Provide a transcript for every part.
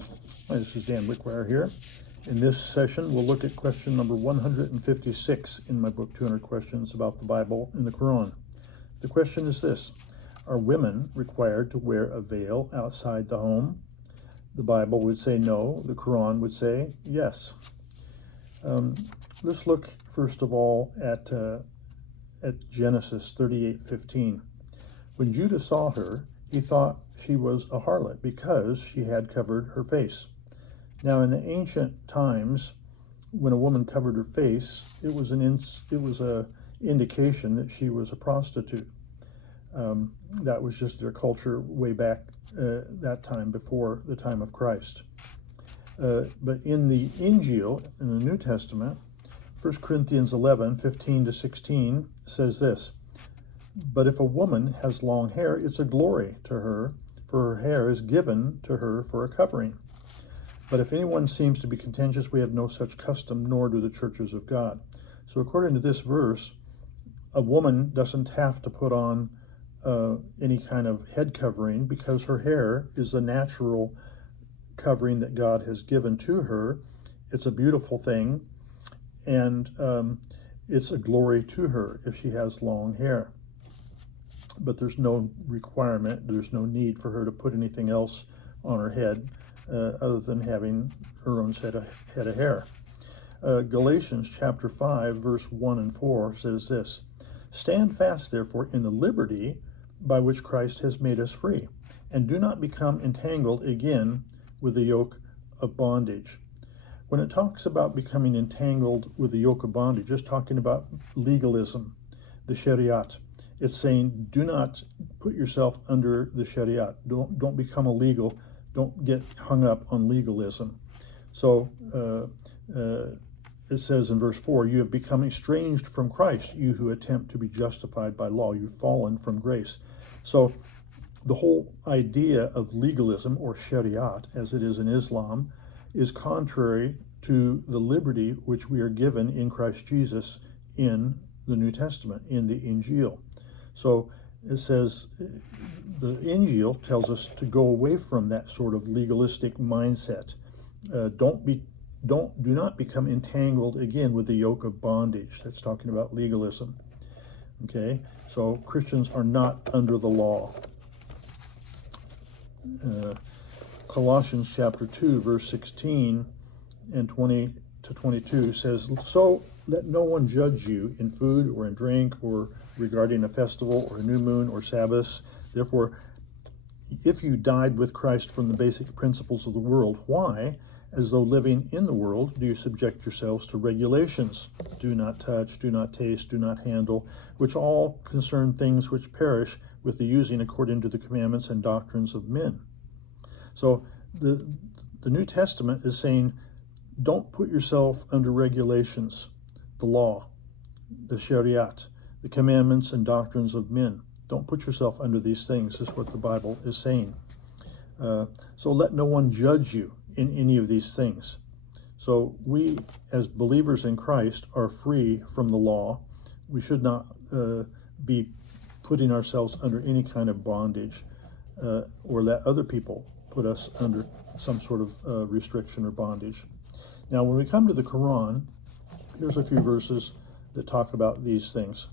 Hi, this is Dan Wickwire here. In this session, we'll look at question number 156 in my book, 200 Questions About the Bible and the Qur'an. The question is this: are women required to wear a veil outside the home? The Bible would say no. The Qur'an would say yes. Let's look first of all at Genesis 38:15. When Judah saw her, he thought she was a harlot because she had covered her face. Now, in the ancient times, when a woman covered her face, it was an indication that she was a prostitute. That was just their culture way back that time, before the time of Christ. But in the Injil, in the New Testament, 1 Corinthians 11:15-16 says this: "But if a woman has long hair, it's a glory to her, for her hair is given to her for a covering. But if anyone seems to be contentious, we have no such custom, nor do the churches of God." So according to this verse, a woman doesn't have to put on any kind of head covering, because her hair is the natural covering that God has given to her. It's a beautiful thing, and it's a glory to her if she has long hair. But there's no requirement, there's no need for her to put anything else on her head other than having her own head of hair. Galatians chapter 5, verse 1 and 4 says this: "Stand fast, therefore, in the liberty by which Christ has made us free, and do not become entangled again with the yoke of bondage." When it talks about becoming entangled with the yoke of bondage, just talking about legalism, the Shariat. It's saying, do not put yourself under the Shariat. Don't become illegal. Don't get hung up on legalism. So it says in verse 4, "You have become estranged from Christ, you who attempt to be justified by law. You've fallen from grace." So the whole idea of legalism, or Shariat, as it is in Islam, is contrary to the liberty which we are given in Christ Jesus in the New Testament, in the Injil. So it says, the Injil tells us to go away from that sort of legalistic mindset. Do not become entangled again with the yoke of bondage. That's talking about legalism. Okay, so Christians are not under the law. Colossians chapter 2, verse 16 and 20-22 says, "So let no one judge you in food or in drink or regarding a festival or a new moon or Sabbaths. Therefore, if you died with Christ from the basic principles of the world, why, as though living in the world, do you subject yourselves to regulations? Do not touch, do not taste, do not handle, which all concern things which perish with the using according to the commandments and doctrines of men." So the New Testament is saying, don't put yourself under regulations, the law, the Shariat, the commandments and doctrines of men. Don't put yourself under these things, is what the Bible is saying. So let no one judge you in any of these things. So we, as believers in Christ, are free from the law. We should not be putting ourselves under any kind of bondage or let other people put us under some sort of restriction or bondage. Now, when we come to the Qur'an, here's a few verses that talk about these things.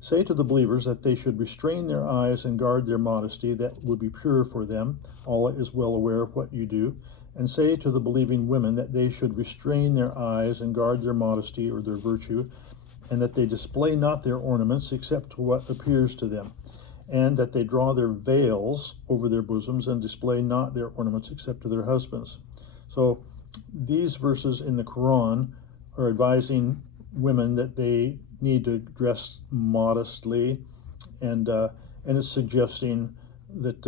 "Say to the believers that they should restrain their eyes and guard their modesty, that would be pure for them. Allah is well aware of what you do. And say to the believing women that they should restrain their eyes and guard their modesty," or their virtue, "and that they display not their ornaments except to what appears to them, and that they draw their veils over their bosoms and display not their ornaments except to their husbands." So these verses in the Quran are advising women that they need to dress modestly, and it's suggesting that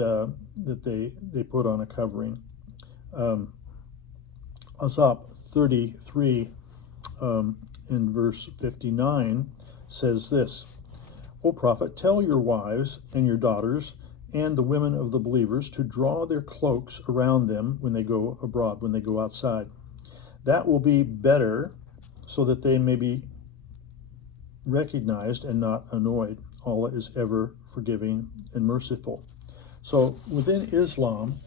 they put on a covering. Asap 33 in verse 59 says this: "O prophet, tell your wives and your daughters and the women of the believers to draw their cloaks around them when they go abroad, when they go outside. That will be better, so that they may be recognized and not annoyed. Allah is ever forgiving and merciful." So within Islam,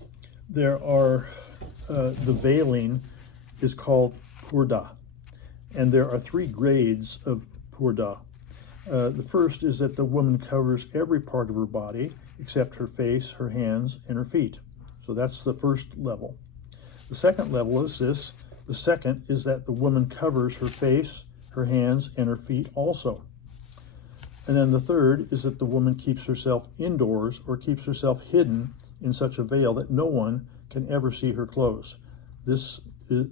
there are the veiling is called purdah. And there are 3 grades of purdah. The first is that the woman covers every part of her body except her face, her hands, and her feet. So that's the first level. The second level is this. The second is that the woman covers her face, her hands, and her feet also. And then the third is that the woman keeps herself indoors or keeps herself hidden in such a veil that no one can ever see her clothes. This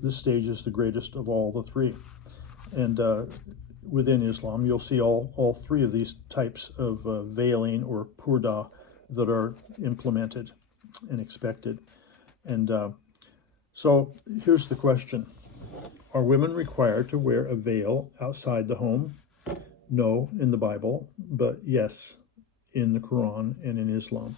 stage is the greatest of all the 3. And within Islam, you'll see all 3 of these types of veiling or purdah that are implemented and expected. And so here's the question. Are women required to wear a veil outside the home? No, in the Bible, but yes, in the Qur'an and in Islam.